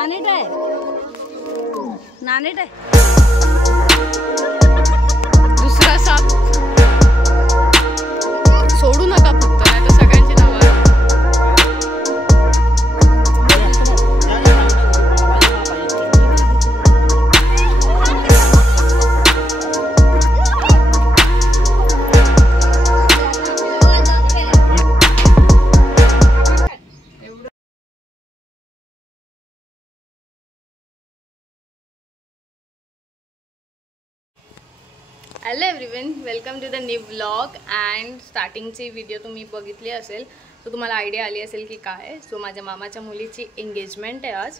नानेट आहे नानेट आहे दुसरा साप सोडू नका फक्त नाही तर सगळ्यांची नावं hello everyone, welcome to the new vlog. And स्टार्टिंगची व्हिडिओ तुम्ही बघितली असेल तर तुम्हाला आयडिया आली असेल की काय. सो माझ्या मामाच्या मुलीची एंगेजमेंट आहे आज.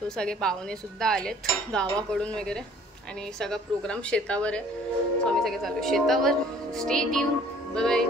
सो सगळे पाहुणेसुद्धा आलेत गावाकडून वगैरे आणि सगळा प्रोग्राम शेतावर आहे. सो आम्ही सगळे चालू शेतावर. Stay tune, bye bye.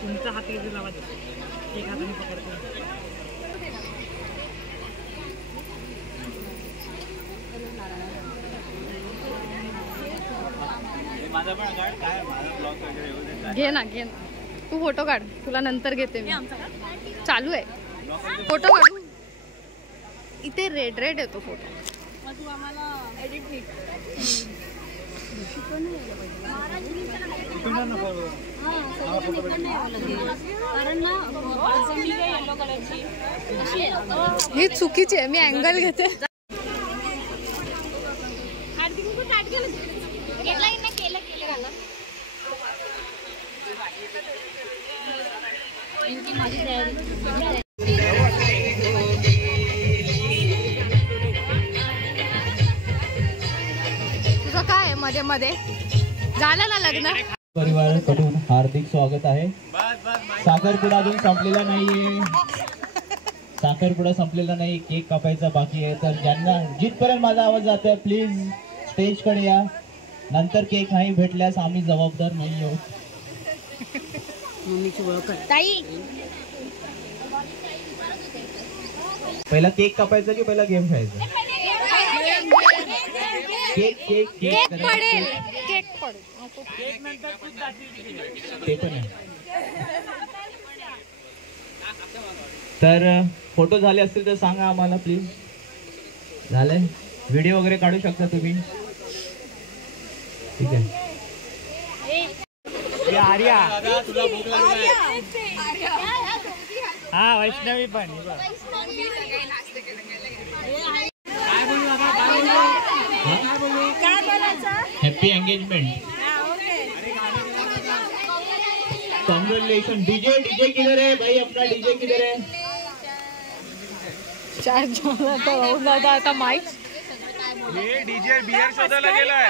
तुमचा हात इथे लावा, एक हाताने पकडतो. घे ना घे ना, तू फोटो काढ, तुला नंतर घेते मी. चालू आहे फोटो काढू. इथे रेड रेड येतो फोटो. तू आम्हाला एडिट नीट ही चुकीची आहे. मी अँगल घेते. तुझं काय आहे मध्ये मध्ये? झालं ना लग्न? परिवाराकडून हार्दिक स्वागत आहे. साखरपुडा अजून संपलेला नाहीये. साखरपुडा संपलेला नाही, केक कापायचा बाकी आहे. तर ज्यांना जिथपर्यंत माझा आवाज जातोय प्लीज स्टेजकडे या. नंतर केक नाही भेटल्यास आम्ही जबाबदार नाही आहोत. मम्मीची ओळख ताई. पहिला केक कापायचा की पहिला गेम खेळायचा? केक केक केक पडेल. केक पडेल. ते पण आहे. तर फोटो झाले असतील तर सांगा आम्हाला प्लीज. झालंय? व्हिडिओ वगैरे काढू शकता तुम्ही. ठीक आहे. आर्या हा वैष्णवी पण happy engagement. Congratulation. DJ DJ किधर है भाई? अपना डीजे किधर है? चार्ज होता आता माईक. हे डीजे बियर शोधायला गेलाय.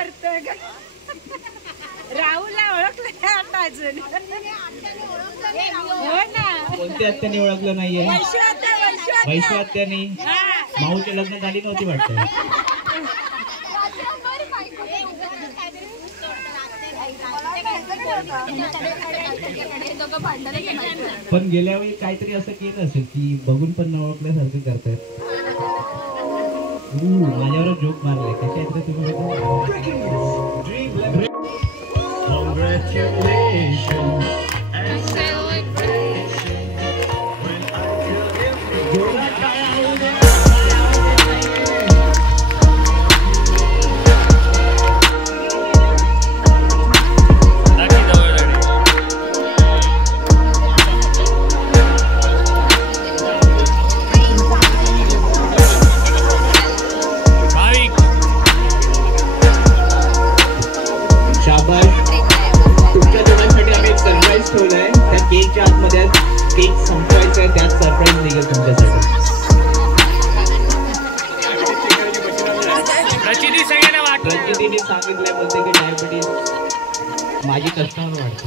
राहुलला ओळखलं आता अजून. हो ना. कोणत्या आत्याने ओळखलं नाहीये? वैश्व आत्यानी. माऊचे लग्न झाली नव्हती वाटतं. पण गेल्या वेळी काहीतरी असं केलं असेल की बघून पण न ओळखल्यासारखं करतायत. माझ्यावर जोक मारले. कसे आहेत रे तुम्ही? तुमच्या दोघांसाठी आम्ही एक सरप्राईज ठेवलाय. त्या केकच्या आतमध्ये केक संपवायचा आहे, त्यात सरप्राईज निघेल तुमच्यासाठी. प्रचितीने सांगितलंय, बोलते की डायबिटीज माझी कस्टमर वाढते.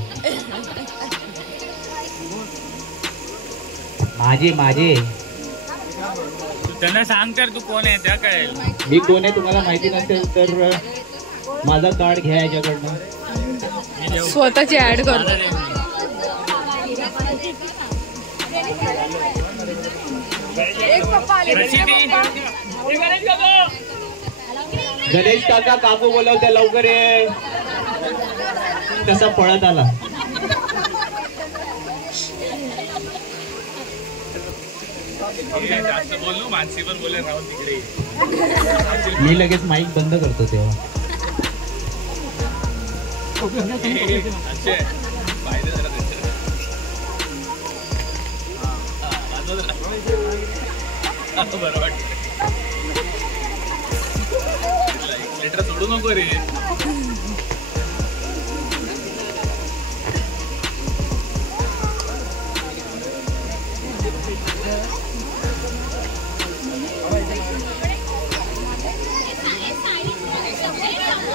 माझे त्यांना सांग तर तू कोण आहे त्या कळेल. मी कोण आहे तुम्हाला माहिती नसेल तर माझा कार्ड घ्या याच्याकडनं. स्वतःची ऍड कर. गणेश काका काकू बोलवत्या, लवकर ये. कसा पळत आला. जास्त बोललो मानसी पण बोले राहून तिकडे. मी लगेच माईक बंद करतो तेव्हा. लेटर सोडू नको रे.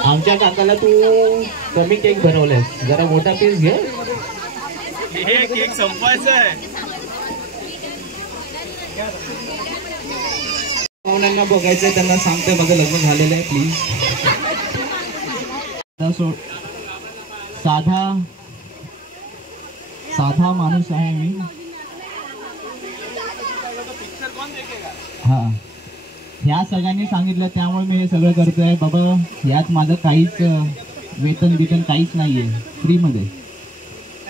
आमच्या काकाला तू कमी केक बनवलाय, जरा मोठा पीस घे. हे केक संपवायचा आहे. पाहुण्यांना बघायचंय, त्यांना सांगतोय माझं लग्न झालेलं आहे, प्लीज. साधा माणूस आहे मी. हा, ह्या सगळ्यांनी सांगितलं त्यामुळे मी हे सगळं करतोय बाबा. यात माझं काहीच वेतन बितन काहीच नाहीये, फ्री मध्ये.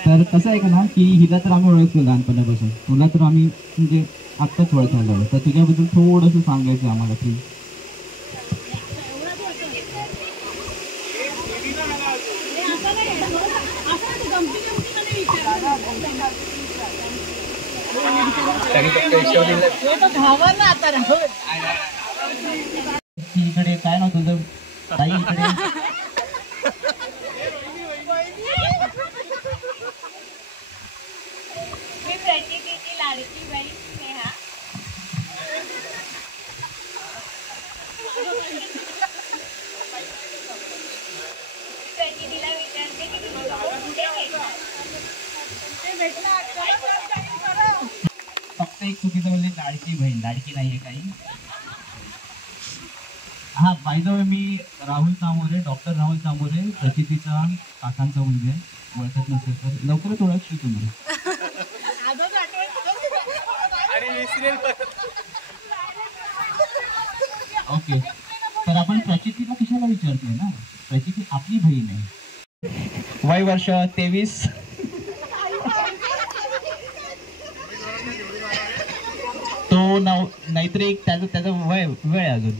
तर कसं आहे का ना की हिला तर आम्ही ओळखतो लहानपणापासून, तुला तर आम्ही म्हणजे आत्ताच ओळखायला. तर तुझ्याबद्दल थोडंसं सांगायचं आम्हाला प्लीज. इकडे काय ना तुझं ताई इकडे. मी प्रचितीची लाडकी बाई स्नेहा. प्रचितीला विचारते की कुठे भेटणार. फक्त एक चुकीचं म्हणजे लाडकी बहीण, लाडकी नाहीये काही. हा बाय द वे मी राहुल सामोरे, डॉक्टर राहुल सामोरे, प्रचितीचा काकांचा मुलगा आहे. ओळखत नसेल तर लवकरच ओळखशील तुम्ही. ओके, तर आपण प्रचितीला कशाला विचारतोय ना, प्रचिती आपली बहीण आहे. वय वर्ष 23. तो नाहीतर एक त्याचं वय वेळ अजून.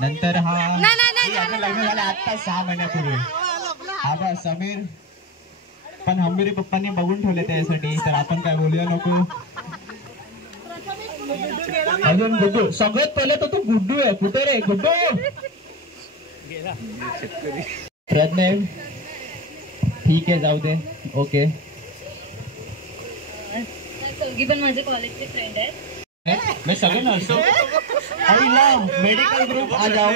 नंतर हा लग्न झालं आता 6 महिन्यापूर्वी. हा बा समीर, पण हंबीरी पप्पांनी बघून ठेवले त्यासाठी, तर आपण काय बोलूया नको. अजून गुड्डू, सगळ्यात पहिले तर तू गुड्डू आहे. कुठे रे गुड्डू? प्रज्ञा, ठीक आहे जाऊ दे. ओके, दोघी पण माझे कॉलेजचे फ्रेंड आहेत. मैं सगळे नर्सो मेडिकल ग्रुप आ जाओ,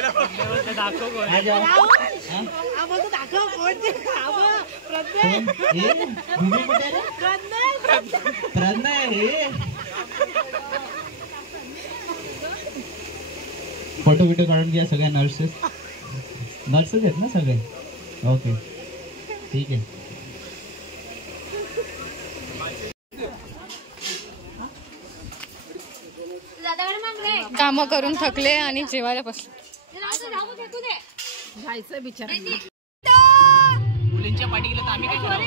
आ जाओ. फोटो विटो काढून घ्या. सगळ्या नर्सेस आहेत ना सगळे? ओके ठीक आहे. कामं करून थकले आणि जेवायला बसले. मुलींच्या पाठी गेलो तर आम्ही काय करावं?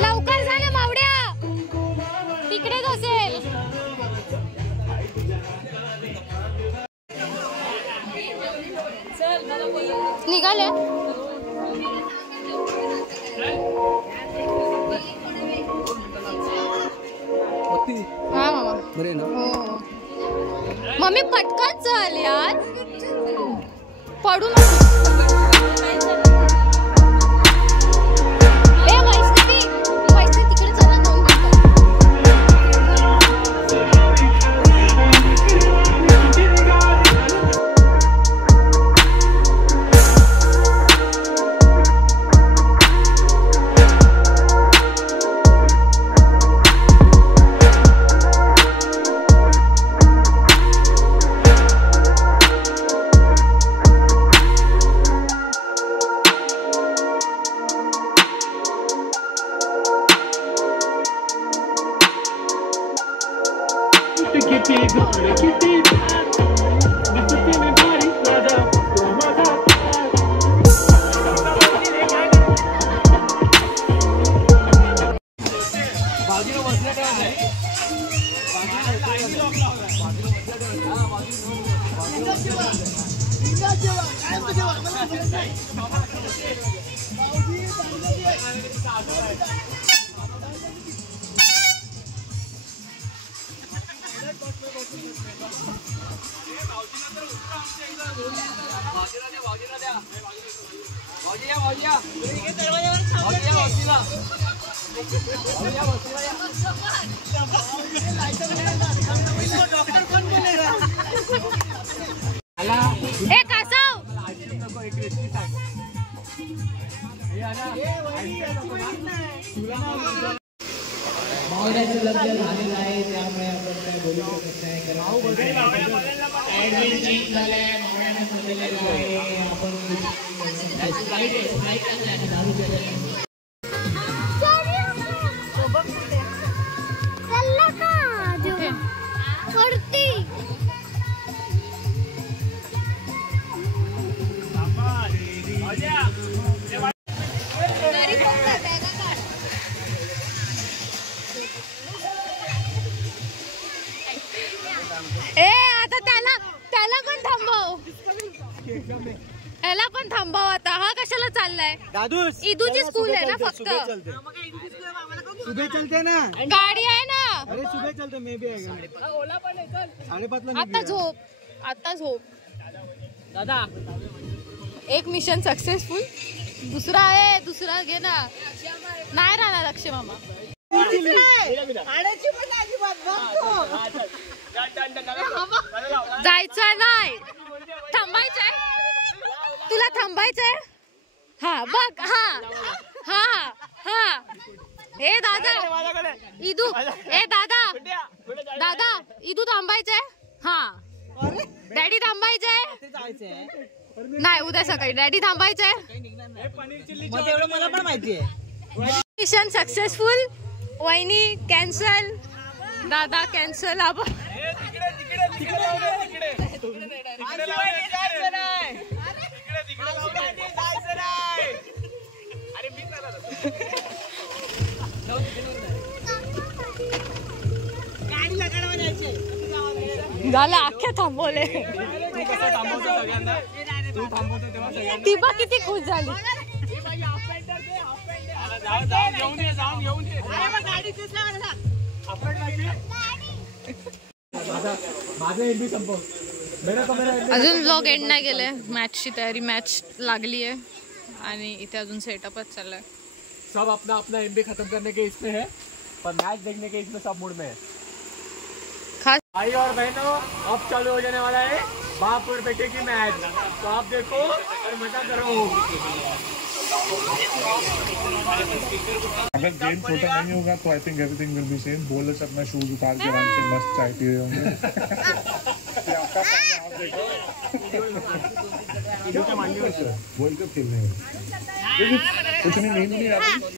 लवकर जा ना मावड्या, तिकडेच असेल. निघाले हा मामा. हो मम्मी पटकन चल यार, पडू नको. मावड्याचं लग्न झालेलं आहे त्यामुळे आपण काय बोलू शकत नाही, ए आता त्याला पण थांबव. ह्याला पण थांबाव आता. हा कशाला चाललाय? इदूची स्कूल आहे ना फक्त. सुबह चलते ना. गाडी आहे ना. अरे सुबह चलते मे भी आहे. 5:30 आता झोप. आता झोप. दादा एक मिशन सक्सेसफुल. दुसरा आहे. दुसरा घे ना. नाही राहणार अक्षय मामा. जायचं नाही. थांबायचंय. तुला थांबायचंय. हा बघ. हा हा हा. हे दादा इदू. ए दादा. दादा इदू थांबायचंय. हा डॅडी थांबायचंय. नाही उद्या सकाळी डॅडी थांबायचंय. मला पण माहिती आहे. Mission successful. वहिनी कॅन्सल. दादा कॅन्सल. झालं अख्ख्या थांबवले. ती बघ किती खुश झाली. अजून व्लॉग एंड नाही गेले. मॅचची तयारी. मॅच लागली आहे आणि इथे अजून सेटअपच चाललाय. सब अपना अपना एमबी खत्म करने के इसमें है, पर मैच देखने के इसमें सब मूड में है. खास भाई और बहनों, अब चालू हो जाने वाला है बाप और बेटे की मैच. तो आप देखो और मजा करो. अगर गेम छोटा नहीं होगा तो I think everything will be same. Bowlers Apna shoes उतार के आराम से मस्त चाय पी रहे होंगे. वर्ल्ड कप खेलने में कुछ नहीं, नींद नहीं आती.